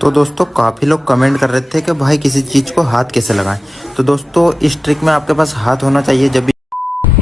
तो दोस्तों काफ़ी लोग कमेंट कर रहे थे कि भाई किसी चीज़ को हाथ कैसे लगाएं। तो दोस्तों इस ट्रिक में आपके पास हाथ होना चाहिए जब भी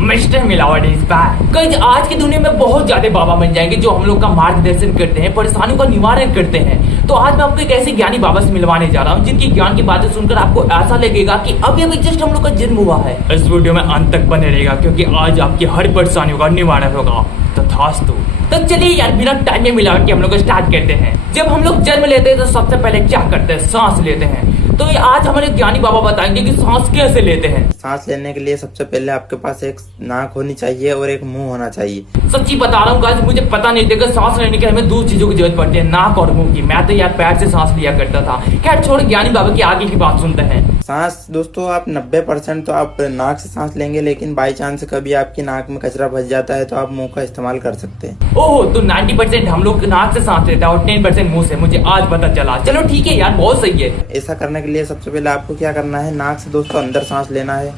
मिस्टर मिलावट इज बैक। आज की दुनिया में बहुत ज्यादा बाबा बन जाएंगे जो हम लोग का मार्गदर्शन करते हैं, परेशानियों का निवारण करते हैं। तो आज मैं आपको एक ऐसे ज्ञानी बाबा से मिलवाने जा रहा हूँ जिनकी ज्ञान की बातें सुनकर आपको ऐसा लगेगा कि अभी अभी जस्ट हम लोग का जन्म हुआ है। इस वीडियो में अंत तक बने रहेगा क्योंकि आज आपकी हर परेशानियों का निवारण होगा। तो चलिए यार बिना टाइम में मिलावट के हम लोग स्टार्ट करते हैं। जब हम लोग जन्म लेते हैं तो सबसे पहले क्या करते हैं? सांस लेते हैं। तो ये आज हमारे ज्ञानी बाबा बताएंगे कि सांस कैसे लेते हैं। सांस लेने के लिए सबसे पहले आपके पास एक नाक होनी चाहिए और एक मुंह होना चाहिए। सच्ची बता रहा हूँ गाइस, मुझे पता नहीं था कि सांस लेने के लिए हमें दो चीजों की जरूरत पड़ती है, नाक और मुंह की। मैं तो यार पैर से सांस लिया करता था। खैर छोड़, ज्ञानी बाबा की आगे की बात सुनते हैं। सांस दोस्तों आप 90% तो आप नाक से सांस लेंगे, लेकिन बाई चांस कभी आपकी नाक में कचरा फंस जाता है तो आप मुंह का इस्तेमाल कर सकते हैं। ओह, तो 90% हम लोग नाक से सांस लेते हैं और 10% मुंह से। मुझे आज पता चला। चलो ठीक है यार, बहुत सही है। ऐसा करने के लिए सबसे पहले आपको क्या करना है, नाक से दोस्तों अंदर सांस लेना है,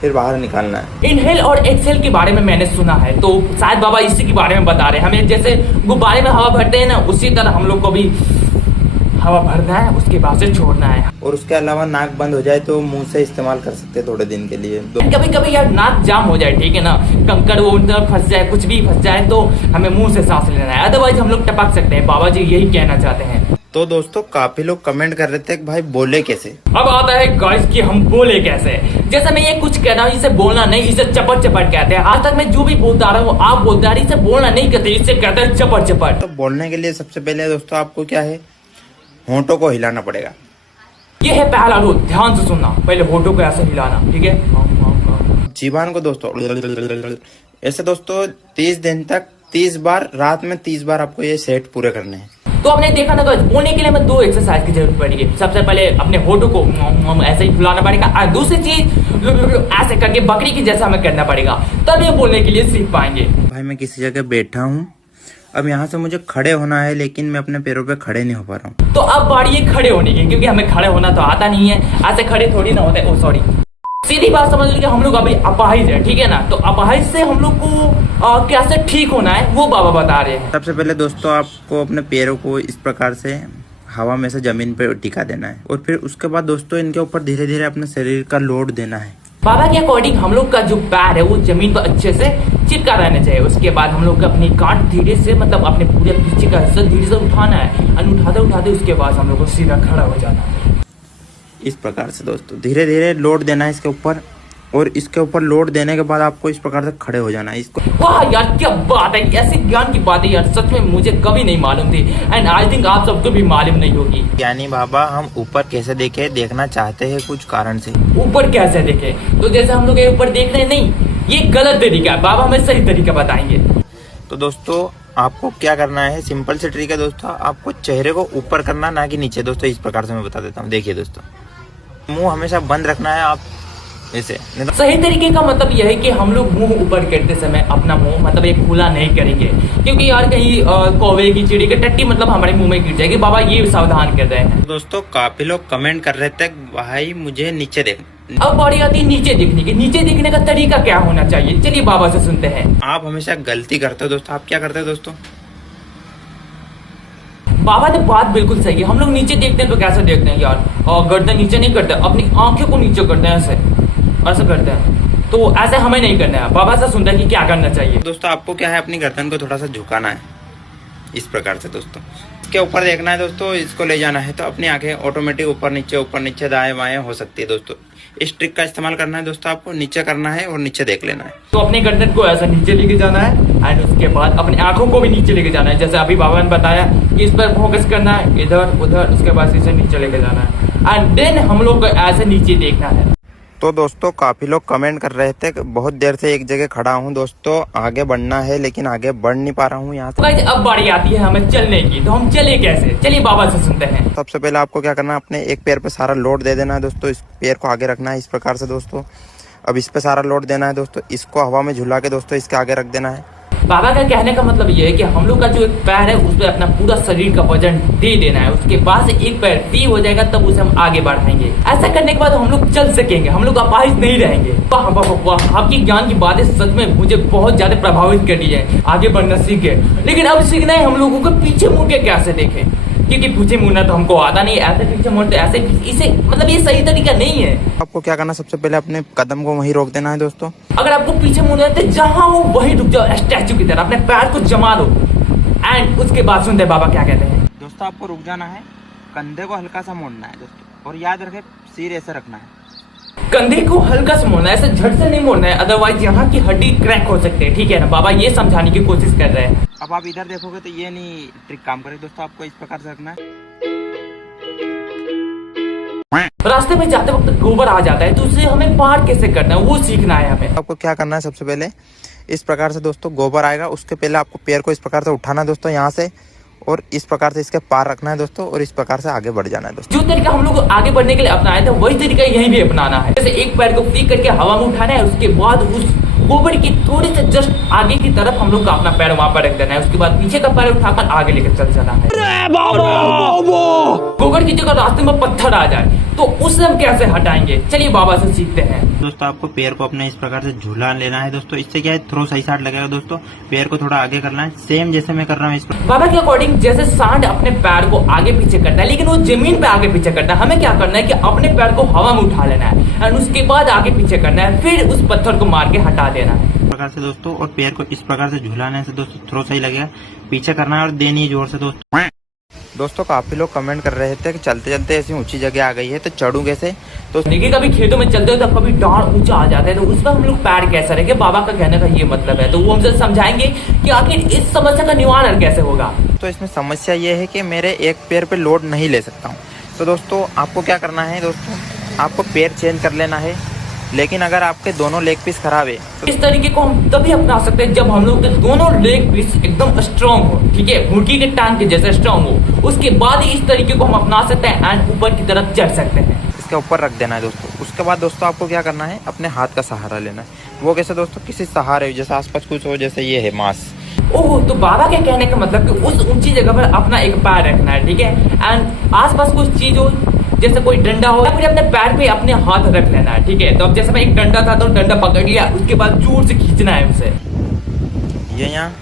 फिर बाहर निकालना है। इनहेल और एक्सहेल के बारे में मैंने सुना है, तो शायद बाबा इसी के बारे में बता रहे हैं। हमें जैसे गुब्बारे में हवा भरते हैं ना, उसी तरह हम लोग को भी हवा भरना है, उसके बाद से छोड़ना है। और उसके अलावा नाक बंद हो जाए तो मुंह से इस्तेमाल कर सकते हैं थोड़े दिन के लिए। कभी कभी यार नाक जाम हो जाए, ठीक है ना, कंकड़ वो फंस जाए, कुछ भी फंस जाए, तो हमें मुंह से सांस लेना है, अदरवाइज हम लोग टपक सकते हैं। बाबा जी यही कहना चाहते हैं। तो दोस्तों काफी लोग कमेंट कर रहे थे कि भाई बोले कैसे। अब आता है गाइस कि हम बोले कैसे। जैसे मैं ये कुछ कह रहा हूँ, इसे बोलना नहीं, इसे चपट चपट कहते हैं। आज तक मैं जो भी बोलता रहा हूँ आप बोलते आ रहे, इसे बोलना नहीं कहते, इसे कहते हैं चपट चपट। तो बोलने के लिए सबसे पहले दोस्तों आपको क्या है, होंठों को हिलाना पड़ेगा। ये है पहला रूल, ध्यान से सुनना। पहले होठों को ऐसे हिलाना, ठीक है। जीवान को दोस्तों ऐसे दोस्तों 30 दिन तक 30 बार, रात में 30 बार आपको ये सेट पूरे करने हैं। तो आपने देखा ना गाइस, बोलने के लिए हमें दो एक्सरसाइज की जरूरत पड़ेगी। सबसे पहले अपने होठों को ऐसे ही फुलाना पड़ेगा, और दूसरी चीज ऐसे करके बकरी की जैसा हमें करना पड़ेगा, तब ये बोलने के लिए सीख पाएंगे। भाई मैं किसी जगह बैठा हूँ, अब यहाँ से मुझे खड़े होना है, लेकिन मैं अपने पैरों पे खड़े नहीं हो पा रहा हूँ। तो अब बारी है खड़े होने की, क्योंकि हमें खड़े होना तो आता नहीं है, ऐसे खड़े थोड़ी ना होते। ओ सॉरी, सीधी बात समझ लीजिए, हम लोग अभी अपाहिज है, ठीक है ना। तो अपाहिज से हम लोग को कैसे ठीक होना है वो बाबा बता रहे हैं। सबसे पहले दोस्तों आपको अपने पैरों को इस प्रकार से हवा में से जमीन पे टिका देना है, और फिर उसके बाद दोस्तों इनके ऊपर धीरे धीरे अपने शरीर का लोड देना है। बाबा के अकॉर्डिंग हम लोग का जो पैर है वो जमीन पर अच्छे से चिपका रहना चाहिए। उसके बाद हम लोग को अपनी गांठ धीरे से, मतलब अपने पूरे पीछे का हिस्सा धीरे से उठाना है, और उठाते उठाते उसके बाद हम लोग को सीधा खड़ा हो जाना है। इस प्रकार से दोस्तों धीरे धीरे लोड देना है इसके ऊपर, और इसके ऊपर लोड देने के बाद आपको इस प्रकार से खड़े हो जाना है। इसको वाह यार क्या बात है, ऐसी ज्ञान की बातें यार सच में मुझे कभी नहीं मालूम थी, एंड आई थिंक आप सबको भी मालूम नहीं होगी। यानी बाबा हम ऊपर कैसे देखे, देखना चाहते हैं कुछ कारण से। ऊपर कैसे देखे? तो जैसे हम लोग ऊपर देख रहे हैं, नहीं, ये गलत तरीका है। बाबा हमें सही तरीका बताएंगे। तो दोस्तों आपको क्या करना है, सिंपल से ट्रिक है दोस्तों, आपको चेहरे को ऊपर करना, ना कि नीचे। दोस्तों इस प्रकार से मैं बता देता हूँ, देखिए दोस्तों, मुंह हमेशा बंद रखना है आप ऐसे। सही तरीके का मतलब यह है कि हम लोग मुंह ऊपर करते समय अपना मुंह मतलब एक खुला नहीं करेंगे, क्योंकि यार कहीं कौवे की, चिड़ी की टट्टी मतलब हमारे मुंह में गिर जाएगी। बाबा ये सावधान कर रहे हैं। दोस्तों काफी लोग कमेंट कर रहे थे भाई मुझे नीचे देख। अब बारी आती है नीचे दिखने की। नीचे दिखने का तरीका क्या होना चाहिए, चलिए बाबा से सुनते हैं। आप हमेशा गलती करते हो दोस्तों। आप क्या करते हो दोस्तों? बाबा ने बात बिल्कुल सही है। हम लोग नीचे देखते हैं तो कैसे देखते हैं यार, और गर्दन नीचे नहीं करते, अपनी आंखों को नीचे करते हैं, ऐसे करते हैं। तो ऐसे हमें नहीं करना है। बाबा से सुनते हैं कि क्या करना चाहिए। दोस्तों आपको क्या है, अपनी गर्दन को थोड़ा सा झुकाना है इस प्रकार से दोस्तों। इसके ऊपर देखना है दोस्तों, इसको ले जाना है, तो अपनी आंखें ऑटोमेटिक ऊपर नीचे दाएं बाएं हो सकती है दोस्तों। इस ट्रिक का इस्तेमाल करना है दोस्तों, आपको नीचे करना है और नीचे देख लेना है। तो अपने गर्दन को ऐसा नीचे लेके जाना है, एंड उसके बाद अपनी आंखों को भी नीचे लेके जाना है। जैसे अभी बाबा ने बताया कि इस पर फोकस करना है, इधर उधर, उसके बाद इसे नीचे लेके जाना है, एंड देन हम लोग को ऐसे नीचे देखना है। तो दोस्तों काफी लोग कमेंट कर रहे थे कि बहुत देर से एक जगह खड़ा हूँ दोस्तों, आगे बढ़ना है लेकिन आगे बढ़ नहीं पा रहा हूँ यहाँ से। अब बारी आती है हमें चलने की, तो हम चले कैसे? चलिए बाबा से सुनते हैं। सबसे पहले आपको क्या करना है, अपने एक पैर पे सारा लोड दे देना है दोस्तों। इस पैर को आगे रखना है इस प्रकार से दोस्तों। अब इस पे सारा लोड देना है दोस्तों। इसको हवा में झुला के दोस्तों इसके आगे रख देना है। बाबा का कहने का मतलब ये है कि हम लोग का जो एक पैर है उस पर अपना पूरा शरीर का वजन दे देना है, उसके बाद से एक पैर फ्री हो जाएगा तब उसे हम आगे बढ़ाएंगे। ऐसा करने के बाद हम लोग चल सकेंगे, हम लोग अपाहिज नहीं रहेंगे। वाह वाह वाह, आपकी ज्ञान की बातें सच में मुझे बहुत ज्यादा प्रभावित कर रही है। आगे बढ़ना सीखे, लेकिन अब सीखना है हम लोगों को पीछे मुड़ के कैसे देखें, क्योंकि पीछे मुड़ना तो हमको आता नहीं। ऐसे पीछे मुड़ते ऐसे इसे मतलब ये सही तरीका नहीं है। आपको क्या करना, सबसे पहले अपने कदम को वहीं रोक देना है दोस्तों। अगर आपको पीछे मुड़ना है तो जहां हो वहीं रुक जाओ, स्टैचू की तरह अपने पैर को जमा दो एंड उसके बाद सुनते बाबा क्या कहते हैं। दोस्तों आपको रुक जाना है, कंधे को हल्का सा मोड़ना है दोस्तों, और याद रखें सिर ऐसे रखना है। कंधे को हल्का से मोड़ना है, ऐसे झट से नहीं मोड़ना है, अदरवाइज यहाँ की हड्डी क्रैक हो सकती है, ठीक है ना। बाबा ये समझाने की कोशिश कर रहे हैं। अब आप इधर देखोगे तो ये नहीं ट्रिक काम करे दोस्तों, आपको इस प्रकार से रखना है। रास्ते में जाते वक्त गोबर आ जाता है तो उसे हमें पार कैसे करना है वो सीखना है हमें। आपको क्या करना है, सबसे पहले इस प्रकार से दोस्तों गोबर आएगा, उसके पहले आपको पैर को इस प्रकार से उठाना है दोस्तों यहाँ से, और इस प्रकार से इसके पार रखना है दोस्तों, और इस प्रकार से आगे बढ़ जाना है दोस्तों। जो तरीका हम लोग आगे बढ़ने के लिए अपनाया था वही तरीका यहीं भी अपनाना है। जैसे एक पैर को फ्री करके हवा में उठाना है, उसके बाद उस गोबर की थोड़ी से जस्ट आगे की तरफ हम लोग का अपना पैर वहां पर रख देना है, उसके बाद पीछे का पैर उठाकर आगे लेकर चल जाना है। गोबर की जगह रास्ते में पत्थर आ जाए तो उसे हम कैसे हटाएंगे, चलिए बाबा से सीखते हैं। दोस्तों आपको पैर को अपने इस प्रकार से झूला लेना है दोस्तों, इससे क्या है थ्रो सही साइड लगेगा दोस्तों। पैर को थोड़ा आगे करना है, सेम जैसे मैं कर रहा हूँ इस पर। बाबा के अकॉर्डिंग जैसे सांड अपने पैर को आगे पीछे करता है, लेकिन वो जमीन पे आगे पीछे करता है, हमें क्या करना है कि अपने पैर को हवा में उठा लेना है एंड उसके बाद आगे पीछे करना है, फिर उस पत्थर को मार के हटा देना है इस प्रकार से दोस्तों, और पैर को इस प्रकार से झूलाने से दोस्तों थ्रो सही लगेगा। पीछे करना है और देनी है जोर से दोस्तों। दोस्तों काफी लोग कमेंट कर रहे थे कि चलते चलते ऐसी ऊंची जगह आ गई है तो चढ़ूं कैसे। तो देखिए कभी खेतों में चलते हो तो कभी डांड ऊंचा आ जाता है, तो उस पर हम लोग पैर कैसे रखें, बाबा का कहने का ये मतलब है। तो वो हमसे समझाएंगे कि आखिर इस समस्या का निवारण कैसे होगा। तो इसमें समस्या ये है कि मेरे एक पैर पे लोड नहीं ले सकता हूँ। तो दोस्तों आपको क्या करना है दोस्तों, आपको पैर चेंज कर लेना है, लेकिन अगर आपके दोनों लेग पीस खराब है तो इस तरीके को हम तभी अपना सकते हैं जब हम लोग के दोनों लेग पीस एकदम स्ट्रांग हो, ठीक है, मुर्गी के टांग के जैसे स्ट्रांग हो, उसके बाद ही इस तरीके को हम अपना सकते हैं एंड ऊपर की तरफ चढ़ सकते हैं। इसके ऊपर रख देना है दोस्तों। उसके बाद दोस्तों आपको क्या करना है, अपने हाथ का सहारा लेना है। वो कैसे दोस्तों, किसी सहारे जैसे आसपास कुछ हो, जैसे ये है मांस। ओह, तो बाबा के कहने का मतलब कि उस ऊंची जगह पर अपना एक पैर रखना है, ठीक है, एंड आसपास कुछ चीज हो जैसे कोई डंडा हो, या फिर अपने पैर पे अपने हाथ रख लेना है, ठीक है। तो अब जैसे मैं एक डंडा था तो डंडा पकड़ लिया, उसके बाद जोर से खींचना है उसे, ये यहाँ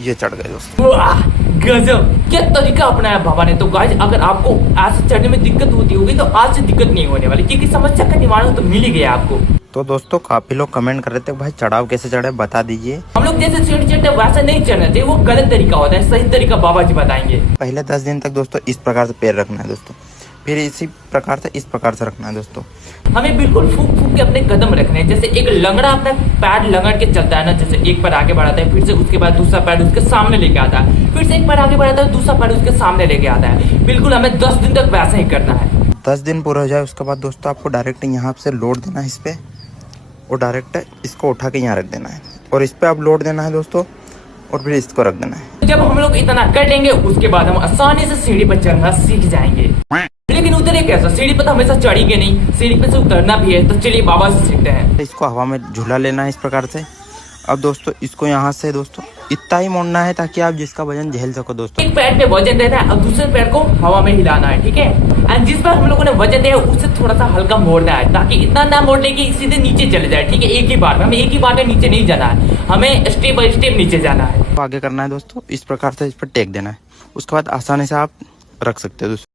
ये चढ़ गए दोस्तों। वाह गजब, क्या तरीका अपनाया बाबा ने। तो गाइस अगर आपको ऐसे चढ़ने में दिक्कत होती होगी तो आज से दिक्कत नहीं होने वाली, क्योंकि समस्या का निवारण तो मिल ही गया आपको। तो दोस्तों काफी लोग कमेंट कर रहे थे भाई चढ़ाव कैसे चढ़े बता दीजिए। हम लोग जैसे सीढ़ी चढ़ते हैं वैसे नहीं चढ़ना चाहिए, वो गलत तरीका होता है, सही तरीका बाबा जी बताएंगे। पहले 10 दिन तक दोस्तों इस प्रकार से पैर रखना है दोस्तों, फिर इसी प्रकार से इस प्रकार से रखना है दोस्तों। हमें बिल्कुल फूक फूक के अपने कदम रखने हैं, जैसे एक लंगड़ा अपना पैर लंगड़ के चलता है ना, जैसे एक पैर आगे बढ़ाता है, फिर से उसके बाद दूसरा पैर उसके सामने लेके आता है, फिर से एक पैर आगे बढ़ाता है, दूसरा पैर उसके सामने लेके आता है। बिल्कुल हमें 10 दिन तक वैसे ही करना है। 10 दिन पूरा हो जाए उसके बाद दोस्तों आपको डायरेक्ट यहाँ से लोड देना है इस पे, और डायरेक्ट इसको उठा के यहाँ रख देना है, और इस पे आप लोड देना है दोस्तों, और फिर इसको रख देना है। जब हम लोग इतना कर लेंगे उसके बाद हम आसानी से सीढ़ी पर चढ़ना सीख जाएंगे। लेकिन उतरे कैसा, सीढ़ी पर तो हमेशा चढ़ेंगे नहीं, सीढ़ी पे से उतरना भी है। तो चलिए बाबा से सीखते हैं। इसको हवा में झूला लेना है इस प्रकार से। अब दोस्तों इसको यहाँ से दोस्तों इतना ही मोड़ना है ताकि आप जिसका वजन झेल सको दोस्तों। एक पैर पे वजन देना है और दूसरे पैर को हवा में हिलाना है, ठीक है, एंड जिस पर हम लोगों ने वजन दिया उससे थोड़ा सा हल्का मोड़ना है, ताकि इतना ना मोड़ने की सीधे नीचे चले जाए, ठीक है। एक ही बार में हमें एक ही बार में नीचे नहीं जाना है, हमें स्टेप बाय स्टेप नीचे जाना है। तो आगे करना है दोस्तों, इस प्रकार से इस पर टेक देना है, उसके बाद आसानी से आप रख सकते हो दोस्तों।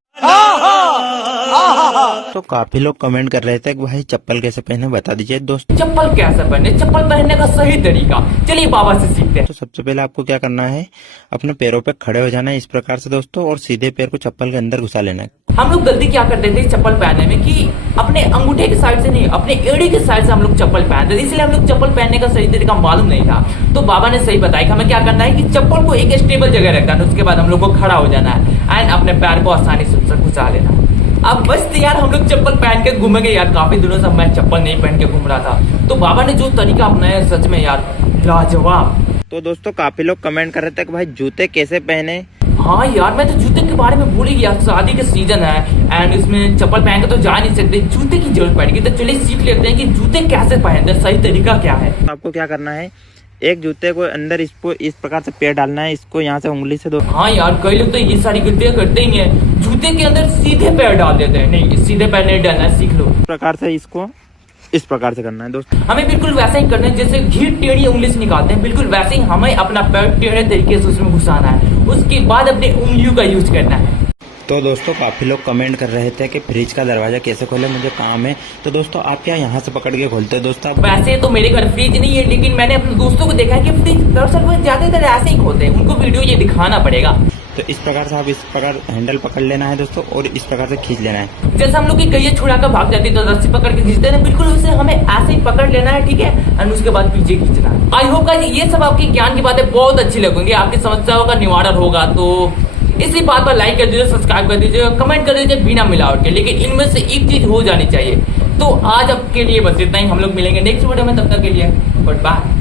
तो काफी लोग कमेंट कर रहे थे कि भाई चप्पल कैसे पहने बता दीजिए दोस्तों। चप्पल कैसे पहने, चप्पल पहनने का सही तरीका चलिए बाबा से सीखते हैं। तो सबसे पहले आपको क्या करना है, अपने पैरों पे खड़े हो जाना है इस प्रकार से दोस्तों, और सीधे पैर को चप्पल के अंदर घुसा लेना है। हम लोग गलती क्या करते थे चप्पल पहनने में कि अपने अंगूठे की साइड से नहीं, अपने एड़ी की साइड से हम लोग चप्पल पहनते थे, इसलिए हम लोग चप्पल पहनने का सही तरीका मालूम नहीं था। तो बाबा ने सही बताया कि हमें क्या करना है कि चप्पल को एक स्टेबल जगह रखना है, उसके बाद हम लोग को खड़ा हो जाना है एंड अपने पैर को आसानी से घुसा लेना है। अब बस यार हम लोग चप्पल पहन के घूमेंगे यार, काफी दिनों से मैं चप्पल नहीं पहन के घूम रहा था। तो बाबा ने जो तरीका अपनाया सच में यार लाजवाब। तो दोस्तों काफी लोग कमेंट कर रहे थे कि भाई जूते कैसे पहने। हाँ यार मैं तो जूते के बारे में भूल ही गया, शादी का सीजन है एंड इसमें चप्पल पहन के तो जा नहीं सकते, जूते की जरूरत पड़ेगी। तो चलिए सीख लेते हैं कि जूते कैसे पहनते हैं, सही तरीका क्या है। आपको क्या करना है, एक जूते को अंदर इसको इस प्रकार से पैर डालना है, इसको यहाँ से उंगली से दो। हाँ यार, कई लोग तो ये सारी गलतियां करते ही हैं, जूते के अंदर सीधे पैर डाल देते हैं। नहीं, सीधे पैर नहीं डालना है, सीख लो। इस प्रकार से इसको इस प्रकार से करना है दोस्तों। हमें बिल्कुल वैसा ही करना है जैसे घी टेढ़ी उंगली से निकालते हैं, बिल्कुल वैसे ही हमें अपना पैर टेढ़े तरीके से उसमें घुसाना है। उसके बाद अपने उंगलियों का यूज करना है। तो दोस्तों काफ़ी लोग कमेंट कर रहे थे कि फ्रिज का दरवाजा कैसे खोले, मुझे काम है। तो दोस्तों आप क्या यहाँ से पकड़ के खोलते हो दोस्तों? वैसे तो मेरे घर फ्रिज नहीं है, लेकिन मैंने अपने दोस्तों को देखा है कि फ्रिज दरअसल वो ज्यादातर ऐसे ही खोलते हैं। उनको वीडियो ये दिखाना पड़ेगा। तो इस प्रकार से आप इस प्रकार हैंडल पकड़ लेना है दोस्तों और इस प्रकार से खींच लेना है। जैसे हम लोग की कई छुड़ा कर भाग जाती है तो रस्सी पकड़ के खींचते हैं, बिल्कुल उसे हमें ऐसे ही पकड़ लेना है, ठीक है, और उसके बाद पीछे खींचना है। आई होप गाइस ये सब आपकी ज्ञान की बातें बहुत अच्छी लगेंगी, आपकी समस्याओं का निवारण होगा। तो इसी बात पर लाइक कर दीजिए, सब्सक्राइब कर दीजिए, कमेंट कर दीजिए बिना मिलावट के, लेकिन इनमें से एक चीज हो जानी चाहिए। तो आज आपके लिए बस इतना ही, हम लोग मिलेंगे नेक्स्ट वीडियो में, तब तक के लिए गुड बाय।